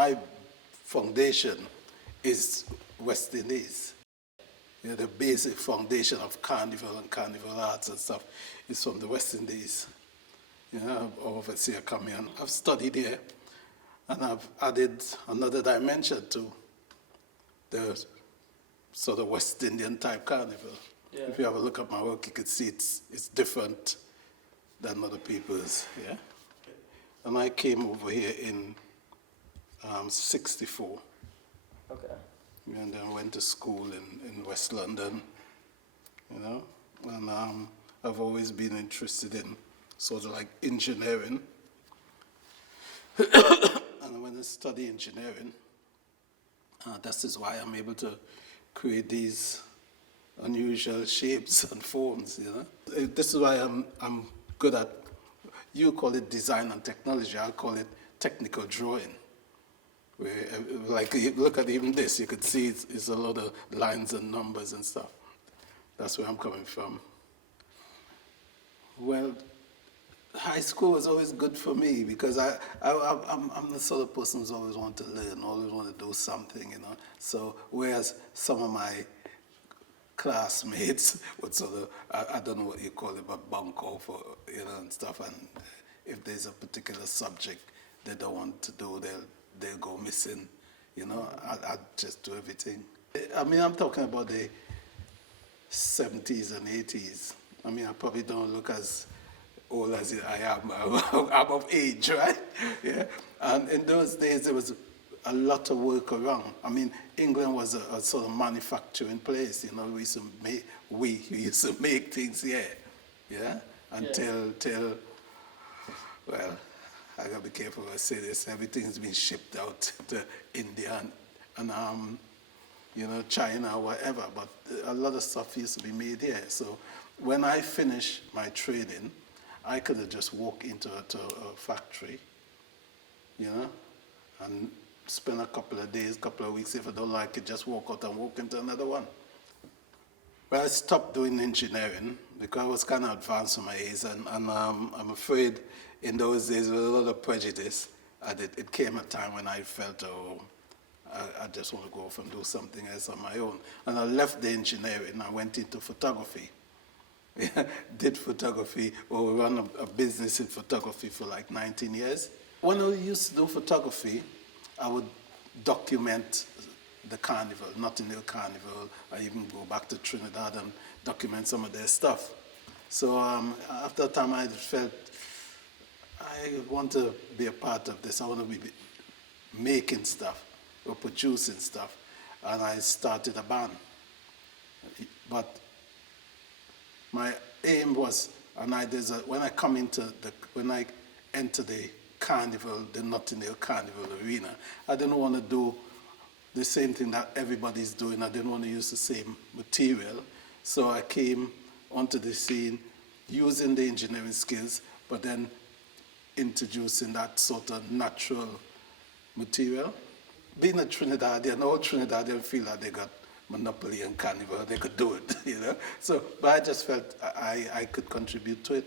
my foundation is West Indies. You know, the basic foundation of Carnival and Carnival arts and stuff is from the West Indies. You know, obviously I come here and I've studied here, and I've added another dimension to the sort of West Indian type carnival. Yeah. If you have a look at my work, you can see it's different than other people's. Yeah. And I came over here in '64. Okay. And then went to school in West London, you know. And I've always been interested in sort of like engineering. And when I study engineering, that is why I'm able to create these unusual shapes and forms, you know. This is why I'm good at, you call it design and technology, I call it technical drawing. Where, like, you look at even this, you could see it's a lot of lines and numbers and stuff. That's where I'm coming from. Well, high school was always good for me because I'm the sort of person who's always want to learn, always want to do something, you know. So whereas some of my classmates would sort of, I don't know what you call it, but bunk off or, you know, and stuff. And if there's a particular subject they don't want to do, they'll go missing, you know. I just do everything. I mean, I'm talking about the 70s and 80s. I mean, I probably don't look as old as I am. I'm of age, right? Yeah. And in those days, there was a lot of work around. I mean, England was a sort of manufacturing place. You know, we used to make things here. Yeah. Until well, I gotta be careful when I say this. Everything's been shipped out to India and you know, China or whatever. But a lot of stuff used to be made here. So when I finished my training, I could have just walked into a factory, you know, and spend a couple of days, couple of weeks. If I don't like it, just walk out and walk into another one. Well, I stopped doing engineering because I was kind of advanced for my age, and I'm afraid in those days there was a lot of prejudice. And it came a time when I felt, oh, I just want to go off and do something else on my own. And I left the engineering, I went into photography. Did photography, or run a business in photography for like 19 years. When I used to do photography, I would document the carnival, Notting Hill Carnival. I even go back to Trinidad and document some of their stuff. So after a time I felt, I want to be a part of this. I want to be making stuff or producing stuff. And I started a band. But my aim was, and when I enter the carnival, the Notting Hill Carnival arena, I didn't want to do the same thing that everybody's doing. I didn't want to use the same material. So I came onto the scene using the engineering skills, but then introducing that sort of natural material. Being a Trinidadian, all Trinidadians feel that they got monopoly and carnival, they could do it, you know. So, but I just felt I could contribute to it.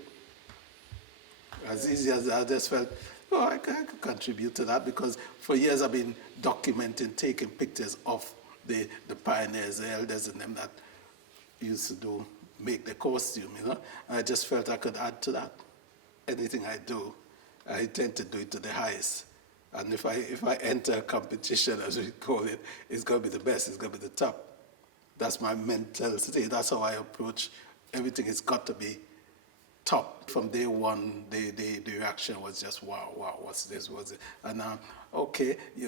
As easy as I just felt, oh, I could contribute to that because for years I've been documenting, taking pictures of the pioneers, the elders and them that used to make the costume, you know. And I just felt I could add to that. Anything I do, I tend to do it to the highest. And if I enter a competition, as we call it, it's going to be the best, it's going to be the top. That's my mentality. That's how I approach everything. It's got to be top. From day one, the reaction was just, wow, what's this, what's it? And okay, I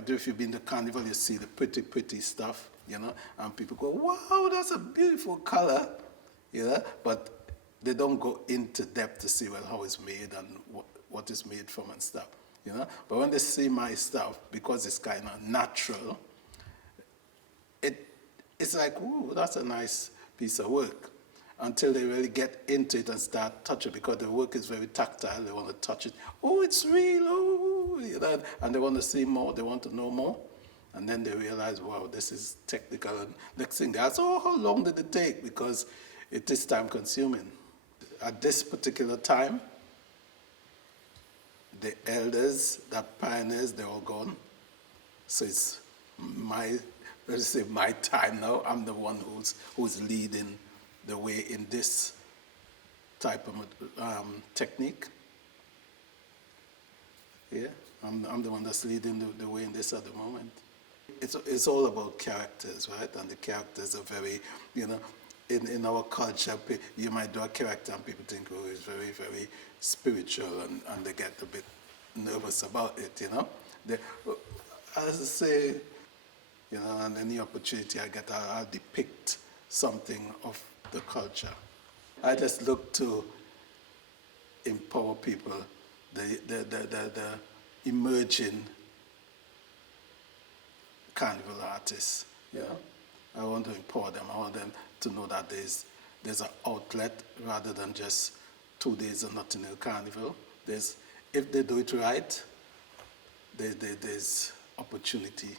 don't know if you've been to Carnival, you see the pretty stuff, you know, and people go, wow, that's a beautiful color, you know, but they don't go into depth to see, well, how it's made and what it's made from and stuff, you know. But when they see my stuff, because it's kind of natural, it's like, ooh, that's a nice piece of work. Until they really get into it and start touching, because the work is very tactile. They want to touch it. Oh, it's real. Oh, you know, and they want to see more. They want to know more. And then they realize, wow, this is technical. And next thing they ask, oh, how long did it take? Because it is time consuming. At this particular time, the elders, the pioneers, they're all gone. So it's my, let's say my time now. I'm the one who's leading the way in this type of technique. Yeah, I'm the one that's leading the way in this at the moment. It's all about characters, right? And the characters are very, you know, in our culture, you might do a character and people think, oh, it's very, very spiritual, and they get a bit nervous about it, you know. They, as I say, you know, and any opportunity I get, I'll depict something of the culture. I just look to empower people, the emerging carnival artists. You know, I want to empower them. I want them to know that there's an outlet rather than just 2 days of Notting Hill Carnival. If they do it right, there's opportunity